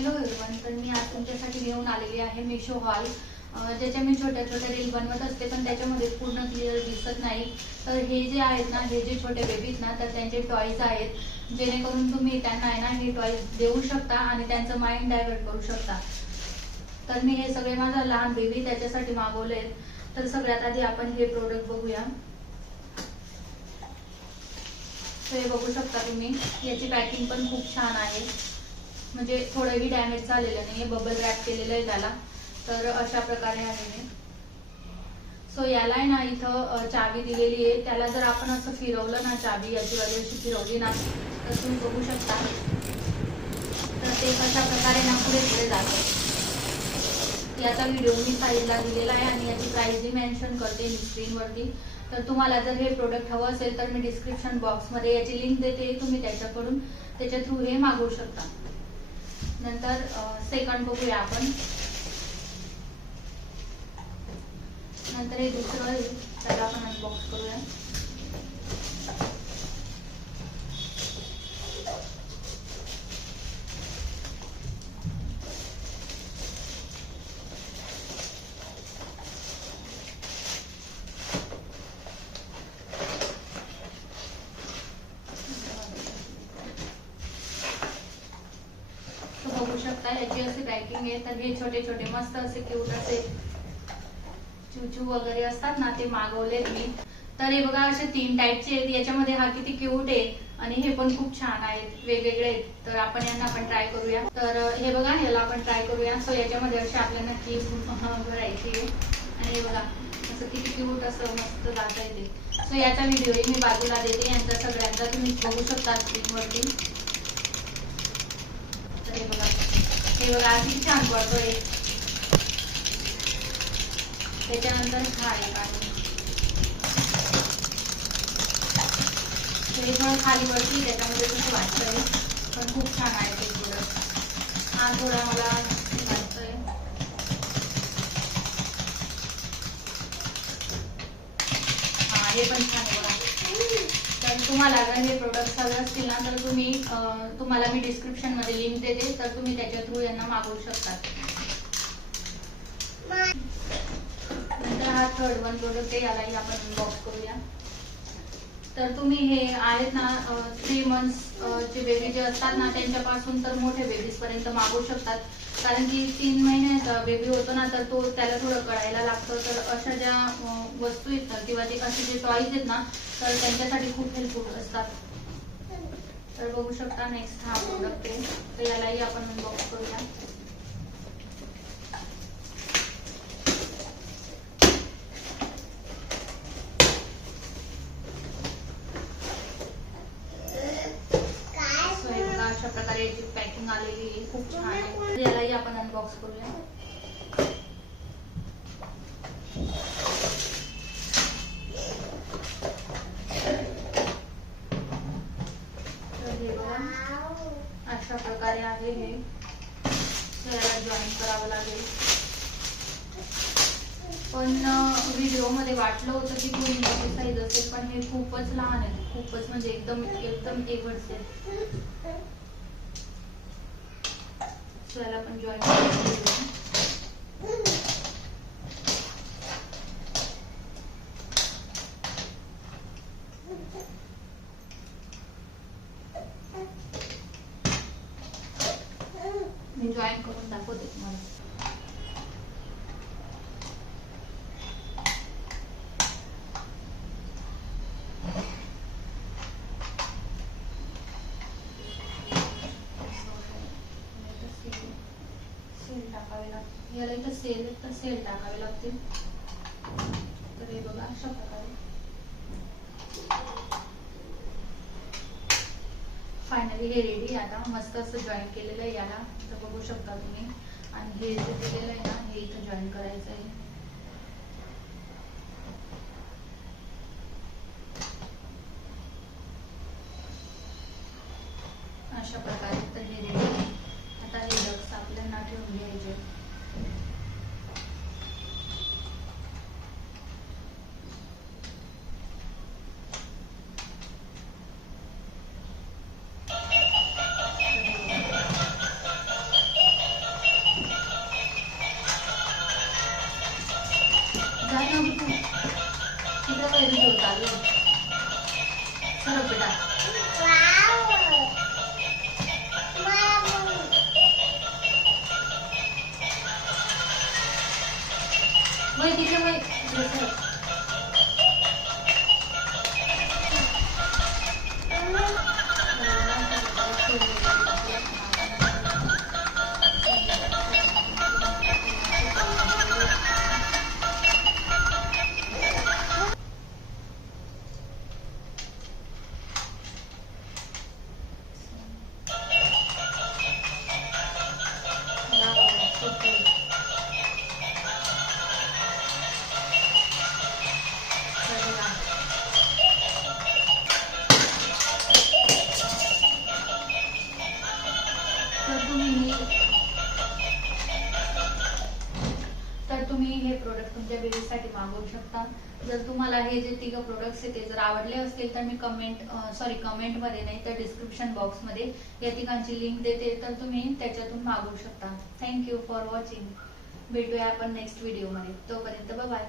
Hello everyone, तर मी आज तुमच्यासाठी घेऊन आलेली आहे मीशो हॉल, ज्याच्या मी छोट्या छोट्या रील बनवत असते पण त्याच्यामध्ये पूर्ण क्लिअर दिसत नाही. तर हे जे आहेत ना, हे जे छोटे बेबीज ना, तर त्यांचे टॉयज आहेत, जेणेकरून तुम्ही त्यांना आहे ना हे टॉयज देऊ शकता आणि त्यांचं माइंड डायव्हर्ट करू शकता. तर मी हे सगळे माझा लहान बेबी त्याच्यासाठी मागवले. तर सगळ्यात आधी आपण हे प्रोडक्ट बघूया. तर हे बघू शकता तुम्ही, याची पॅकिंग पण खूप छान आहे, म्हणजे थोडंही डॅमेज झालेलं नाही, बबल रॅप केलेलं आहे त्याला. तर अशा प्रकारे आहे. सो याला आहे ना इथं चावी दिलेली आहे. त्याला जर आपण असं फिरवलं ना, चावी याची वाली अशी फिरवली ना, तर तुम्ही बघू शकता तर ते कशा प्रकारे ना पुढे पुढे जातं. याचा व्हिडिओ मी साईडला दिलेला आहे आणि याची प्राइस ही मेन्शन करते मी स्क्रीनवरती. तर तुम्हाला जर हे प्रोडक्ट हवं असेल तर मी डिस्क्रिप्शन बॉक्समध्ये याची लिंक देते, तुम्ही त्याच्या थ्रू हे मागवू शकता. नंतर सेकंड बघूया आपण. नंतर हे दुसरं आहे, त्याला आपण अनबॉक्स करूया. बघू शकता याची अशी पॅकिंग आहे. तर हे छोटे छोटे मस्त असे क्यूट असे चूचू वगैरे असतात ना, ते मागवलेत मी. तर हे बघा असे 3 टाईपचे आहेत. याच्यामध्ये हा किती क्यूट आहे आणि हे पण खूप छान आहेत, वेगवेगळे आहेत. तर आपण यांना आपण ट्राय करूया. तर हे बघा, याला आपण ट्राय करूया. सो याच्यामध्ये असे आपल्याला की भरायची आहे आणि हे बघा असं किती क्यूट असं मस्त जाता येते. सो याचा व्हिडिओही मी बाजूला देते यांचा सगळ्यांचा, तुम्ही बघू शकता स्क्रीनवरती. हे बघा किती छान पडतोय. त्याच्यानंतर हा एक आहे, हे थोडं खाली वरती त्याच्यामध्ये कसं वाटतंय, पण खूप छान आहे ते प्रोडक्ट. हा थोडा मला वाटतोय. हा हे पण छान आहे बघा. तर तुम्हाला जर हे प्रोडक्ट हवे असतील ना, तर तुम्हाला मी डिस्क्रिप्शन मध्ये लिंक देते, तर तुम्ही त्याच्या थ्रू यांना मागवू शकता. नंतर हा थर्ड वन प्रोडक्ट आहे, यालाही आपण अनबॉक्स करूया. तर तुम्ही हे आहेत ना 3 मंथ्स चे बेबी जे असतात ना, त्यांच्यापासून तर मोठे बेबीज पर्यंत मागवू शकतात. कारण की 3 महिन्याचा बेबी होतो ना, तर तो त्याला थोडं कळायला लागतं. तर अशा ज्या वस्तू आहेत ना, किंवा ते असे जे टॉईज आहेत ना, तर त्यांच्यासाठी खूप हेल्पफुल असतात. तर बघू शकता नेक्स्ट हा प्रोडक्ट आहे, तर यालाही आपण अनबॉक्स करूया. अशा प्रकारे याची पॅकिंग आलेली आहे, खूप छान आहे. यालाही आपण अनबॉक्स करूया. अशा प्रकारे आहे हे. याला जॉईन करावं लागेल. पण व्हिडिओ मध्ये वाटलं होतं की 2 इंची साईज असेल, पण हे खूपच लहान आहे, खूपच म्हणजे एकदम एकदम एवढंच आहे. सो याला पण जॉईन करूया. मी जॉईन करून दाखवते तुम्हाला. सेल टाकावे लागते याला, इथं सेल टाकावे लागतील. तर हे बघा अशा प्रकारे फायनली हे रेडी. आता मस्त असं जॉईन केलेलं आहे याला, तर बघू शकता तुम्ही. आणि हे जे दिलेलं आहे ना, हे इथं जॉईन करायचं आहे. अशा प्रकारे तर हे रेडी. आता हे डक्स आपल्याला ठेवून घ्यायचे. सरक बेटा. वय तिथे वय. तर तुम्ही हे प्रोडक्ट तुमच्या बेबीसाठी मागवू शकता. जर तुम्हाला हे जे 3 प्रोडक्ट्स आहेत ते जर आवडले असतील तर मी कमेंटमध्ये नाही तर डिस्क्रिप्शन बॉक्समध्ये या तिघांची लिंक देते, तर तुम्ही त्याच्यातून मागवू शकता. Thank you for watching. भेटूया आपण नेक्स्ट व्हिडिओमध्ये. तोपर्यंत बाय.